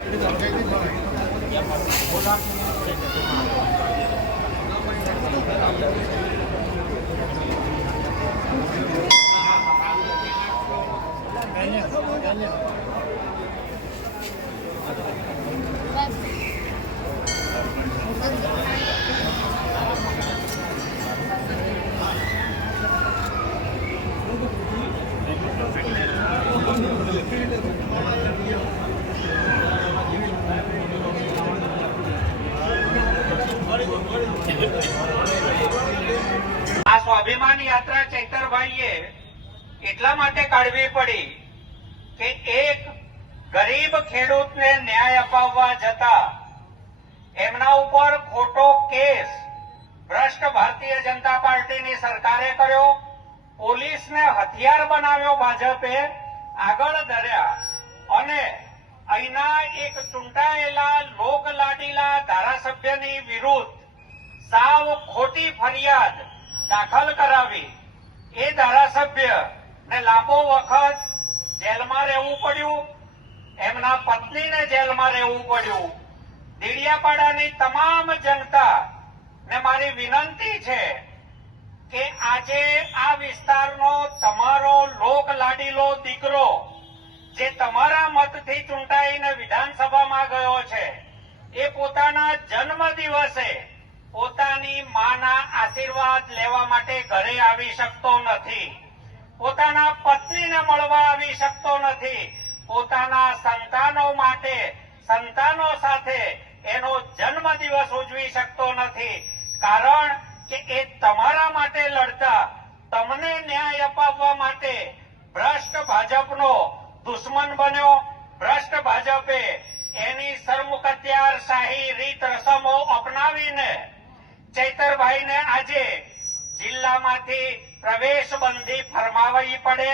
આ સ્વાભિમાન યાત્રા ચૈતરભાઈએ એટલા માટે કાઢવી પડી કે એક ગરીબ ખેડૂતને ન્યાય અપાવવા જતા એમના ઉપર ખોટો કેસ ભ્રષ્ટ ભારતીય જનતા પાર્ટીની સરકારે કર્યો, પોલીસને હથિયાર બનાવ્યો ભાજપે, આગળ ધર્યા અને અહીંના એક ચૂંટાયેલા લોકલાડીલા ધારાસભ્યની વિરુદ્ધ સાવ ખોટી ફરિયાદ દાખલ કરાવી. એ ધારાસભ્ય ને લાંબો વખત જેલમાં રહેવું પડ્યું. એમના પત્નીને જેલમાં રહેવું પડ્યું. દેડિયાપાડાની તમામ જનતા ને મારી વિનંતી છે કે આજે આ વિસ્તારનો તમારો લોક લાડીલો દીકરો જે તમારા મતથી ચૂંટાઈને વિધાનસભામાં ગયો છે, એ પોતાના જન્મ દિવસે પોતાની માના આશીર્વાદ લેવા માટે ઘરે આવી શકતો નથી. પોતાના પત્નીને મળવા આવી શકતો નથી. પોતાના સંતાનો માટે સંતાનો સાથે એનો જન્મ દિવસ ઉજવી શકતો નથી કારણ કે એ તમારા માટે લડતા તમને ન્યાય અપાવવા માટે ભ્રષ્ટ ભાજપનો દુશ્મન બન્યો ભ્રષ્ટ ભાજપે એની સરમુખત્યારશાહી રીત રસમો અપનાવીને ચૈતરભાઈને આજે જિલ્લામાંથી પ્રવેશ બંધી ફરમાવવી પડે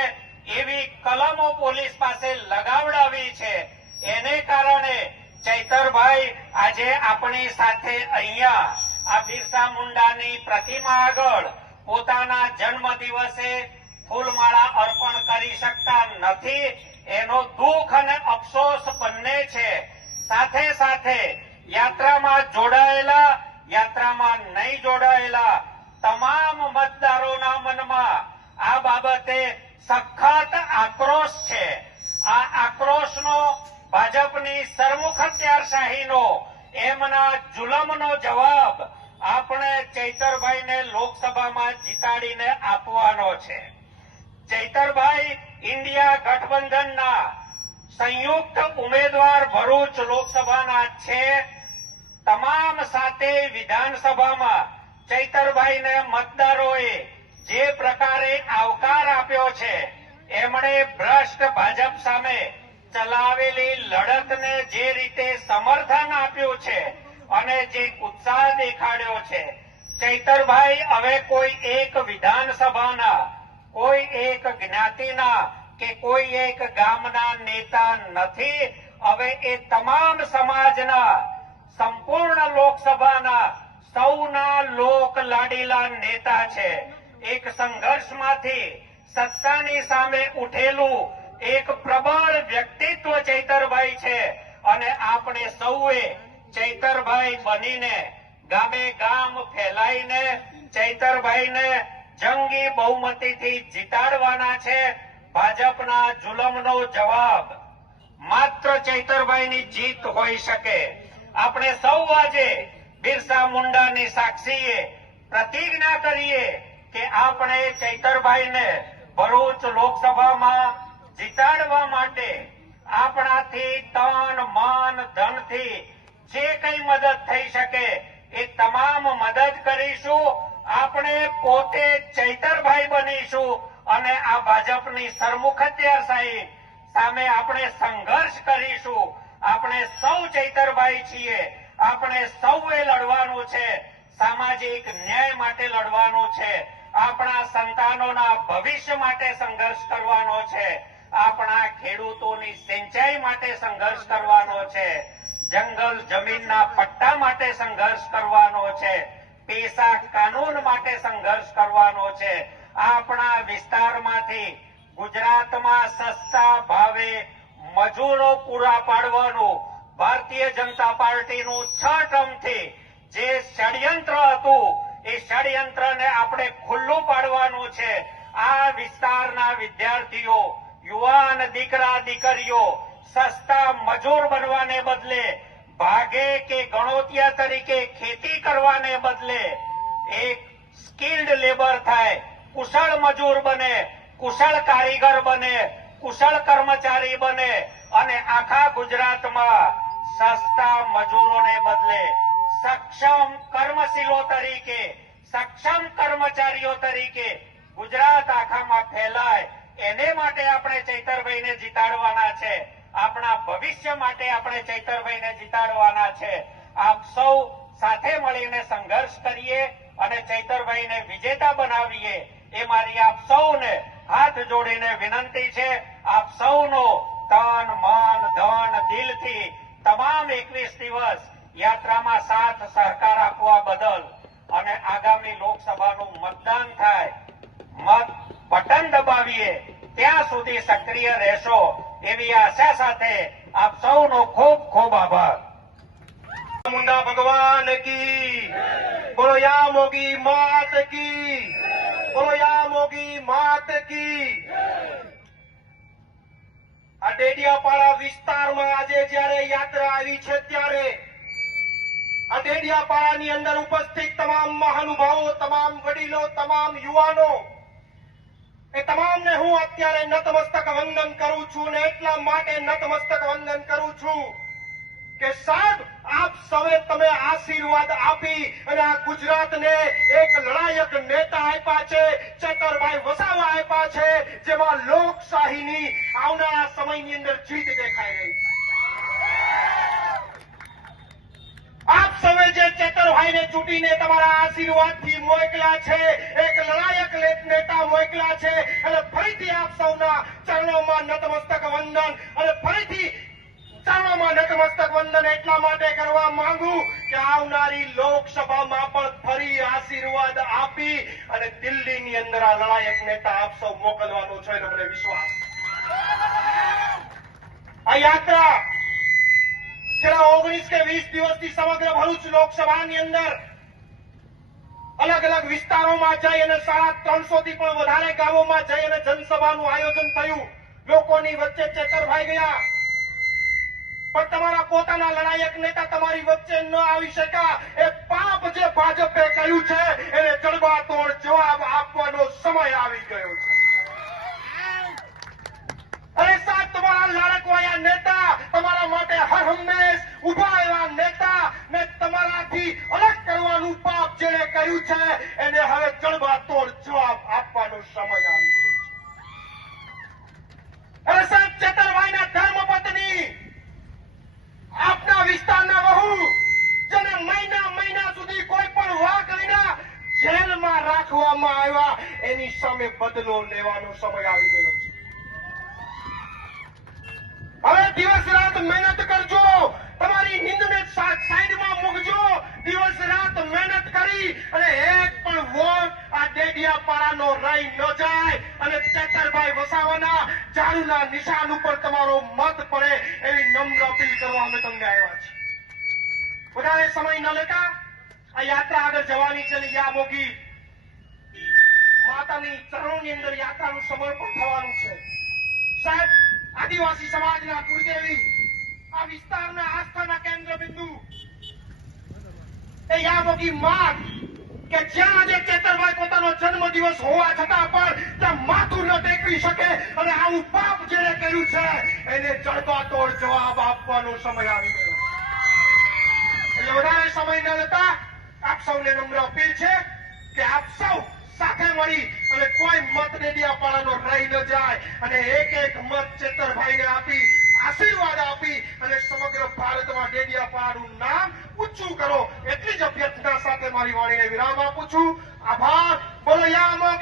એવી કલમો પોલીસ પાસે લગાવડાવી છે. એને કારણે ચૈતરભાઈ આજે આપણી સાથે અહીંયા આ બિરસા મુંડાની પ્રતિમા આગળ પોતાના જન્મ દિવસે ફૂલમાળા અર્પણ કરી શકતા નથી. એનો દુઃખ અને અફસોસ બંને છે. સાથે સાથે યાત્રામાં જોડાયેલા, યાત્રામાં નહીં જોડાયેલા તમામ મતદારોના મનમાં આ બાબતે સખત આક્રોશ છે. આ આક્રોશનો ભાજપની સરમુખત્યારશાહીનો એમના જુલમનો જવાબ આપણે ચૈતરભાઈને લોકસભામાં જીતાડીને આપવાનો છે. ચૈતરભાઈ, ઇન્ડિયા ગઠબંધનના સંયુક્ત ઉમેદવાર ભરૂચ લોકસભાના છે. તમામ સાથે વિધાનસભામાં ચૈતરભાઈને મતદારોએ જે પ્રકારે આવકાર આપ્યો છે, એમણે ભ્રષ્ટ ભાજપ સામે ચલાવેલી લડતને જે રીતે સમર્થન આપ્યું છે અને જે ઉત્સાહ દેખાડ્યો છે. ચૈતરભાઈ, હવે કોઈ એક વિધાનસભાના, કોઈ એક જ્ઞાતિના કે કોઈ એક ગામના નેતા નથી, હવે એ તમામ સમાજના, સંપૂર્ણ લોકસભાના સૌના લોક લાડીલા નેતા છે. એક સંઘર્ષમાંથી સત્તાની સામે ઉઠેલું એક પ્રબળ વ્યક્તિત્વ ચૈતરભાઈ છે અને આપણે સૌએ ચૈતરભાઈ બનીને ગામે ગામ ફેલાઈને ચૈતરભાઈને જંગી બહુમતીથી જીતાડવાના છે ભાજપના જુલમનો જવાબ. માત્ર ચૈતરભાઈની જીત હોઈ શકે. આપણે સૌ આજે બિરસા મુંડાની સાક્ષીએ પ્રતિજ્ઞા કરીએ કે આપણે ચૈતરભાઈને ભરૂચ લોકસભામાં જીતાડવા માટે આપણાથી તન, મન, ધનથી જે કઈ મદદ થઈ શકે એ તમામ મદદ કરીશું. આપણે પોતે ચૈતરભાઈ બનીશું અને આ ભાજપની સરમુખત્યારશાહી સામે આપણે સંઘર્ષ કરીશું. આપણે સૌ ચૈતરભાઈ છીએ. આપણે લડવાનું છે. સામાજિક ન્યાય માટે લડવાનો છે. આપણા સંતાનોના ભવિષ્ય માટે સંઘર્ષ કરવાનો છે. આપણા ખેડૂતોની સિંચાઈ માટે સંઘર્ષ કરવાનો છે. જંગલ જમીનના પટ્ટા માટે સંઘર્ષ કરવાનો છે. પેસા કાનૂન માટે સંઘર્ષ કરવાનો છે. આપણા વિસ્તારમાંથી ગુજરાતમાં સસ્તા ભાવે મજૂરો પૂરા પાડવાનું ભારતીય જનતા પાર્ટીનું છ ટર્મથી જે ષડયંત્ર હતું, એ ષડયંત્રને આપણે ખુલ્લું પાડવાનું છે. આ વિસ્તારના વિદ્યાર્થીઓ, યુવાન દીકરા, દીકરીઓ, સસ્તા મજૂર બનવાને બદલે, ભાગે કે ગણોતિયા તરીકે ખેતી કરવાને બદલે, એક સ્કિલ્ડ લેબર થાય, કુશળ મજૂર બને, કુશળ કારીગર બને, કુશળ કર્મચારી બને અને આખા ગુજરાતમાં સસ્તા મજૂરોને બદલે સક્ષમ કર્મશીલો તરીકે, સક્ષમ કર્મચારીઓ તરીકે ગુજરાત આખામાં ફેલાય. એને માટે આપણે ચૈતરભાઈને જીતાડવાના છે. આપણા ભવિષ્ય માટે આપણે ચૈતરભાઈને જીતાડવાના છે. આપ સૌ સાથે મળીને સંઘર્ષ કરીએ અને ચૈતરભાઈને વિજેતા બનાવીએ. એ મારી આપ સૌને હાથ જોડીને વિનંતી છે. આપ સૌનો તન, મન, ધન, દિલથી તમામ એકવીસ દિવસ યાત્રામાં સાથ સહકાર આપવા બદલ અને આગામી લોકસભાનું મતદાન થાય, મત બટન દબાવીએ, ત્યાં સુધી સક્રિય રહેશો એવી આશા સાથે આપ સૌનો ખૂબ ખૂબ આભાર. મુંડા ભગવાન કી, બોલો યા મોગી માત કી, બોલો યા મોગી માત કી. આ ડેડિયાપાડા વિસ્તારમાં આજે જ્યારે યાત્રા આવી છે ત્યારે આ ડેડિયાપાડાની અંદર ઉપસ્થિત તમામ મહાનુભાવો, તમામ વડીલો, તમામ યુવાનો. એ તમામને હું અત્યારે નતમસ્તક વંદન કરું છું ને એટલા માટે નતમસ્તક વંદન કરું છું કે સાહેબ, આપ સૌએ તમે આશીર્વાદ આપી અને આ ગુજરાતને એક લડાયક નેતા આપ્યા છે, ચેતરભાઈ વસાવા આપ્યા છે, જેમાં લોકશાહીની આવનારા સમયની અંદર ચૂંટીને તમારા આશીર્વાદથી મોકલા છે. એક લડાયક નેતા મોકલા છે. અને ફરીથી આપ સૌના ચરણોમાં નતમસ્તક વંદન. અને ફરીથી નતમસ્તક વંદન એટલા માટે કરવા માંગુ કે આવનારી લોકસભામાં પણ ફરી આશીર્વાદ આપી અને દિલ્હીની અંદર આ લડાયક નેતા આપ સૌ મોકલવાનો છે એનો મને વિશ્વાસ. આ યાત્રા છેલ્લા ઓગણીસ કે વીસ દિવસથી સમગ્ર ભરૂચ લોકસભાની અંદર અલગ અલગ વિસ્તારોમાં જઈ અને સાડા ત્રણસો થી પણ વધારે ગામોમાં જઈ અને જનસભાનું આયોજન થયું. લોકોની વચ્ચે ચેતરભાઈ ગયા. પણ તમારા પોતાના લડાયક નેતા તમારી વચ્ચે ન આવી શક્યા. એ પાપ જે ભાજપે કહ્યું છે, એને જડબાતોડ જવાબ આપવાનો સમય આવી ગયો છે. અરે સાહેબ, તમારા લાડકવાયા નેતા તમારા માટે હર હંમેશ ઊભા એવા નેતા ને તમારાથી અલગ કરવાનું પાપ જેણે કર્યું છે, એને હવે જડબાતોડ જવાબ આપવાનો સમય આવી ગયો છે. મહિના મહિના સુધી કોઈ પણ વાક વિના જેલમાં રાખવામાં આવ્યા, એની સામે બદલો લેવાનો સમય આવી ગયો છે. હવે દિવસ રાત મહેનત કરજો. તમારી નીંદને સા- સાઈડમાં મૂકજો. દિવસ રાત મહેનત કરી અને એક પણ વોટ આ ડેડિયાપાડાનો રહી ન જાય. અને ચેતરભાઈ વસાવાના ઝાડુના નિશાન ઉપર તમારો મત પડે એવી નમ્ર અપીલ કરવા અમે તમને આવ્યા છે વધારે સમય ન લેતા આ યાત્રા આગળ જવાની છે યા મોગી માતાની ચરણોની અંદર યાત્રાનું સમર્પણ થવાનું છે. સાહેબ, આદિવાસી સમાજના કુળદેવી આ વિસ્તારના આસ્થાના કેન્દ્ર બિંદુ એ યામોગી માત કે જ્યાં આજે કેતરભાઈ પોતાનો જન્મદિવસ હોવા છતાં પણ ત્યાં માથું ન ટેકવી શકે અને આવું પાપ જેને કર્યું છે, એને જડબાતોડ જવાબ આપવાનો સમય આવી ગયો. એટલે વધારે સમય ન લેતા આપ સૌને નમ્ર અપીલ છે કે આપ સૌ સાથે મળી અને કોઈ મત ડેડિયાપાડાનો રહી ન જાય અને એક એક મત ચેતરભાઈને આપી આશીર્વાદ આપી અને સમગ્ર ભારતમાં ડેડિયા ડેડિયાપાડાનું નામ ઊંચું કરો એટલી જ અભ્યર્થના સાથે મારી વાણીને વિરામ આપું છું. આભાર. બોલયામાં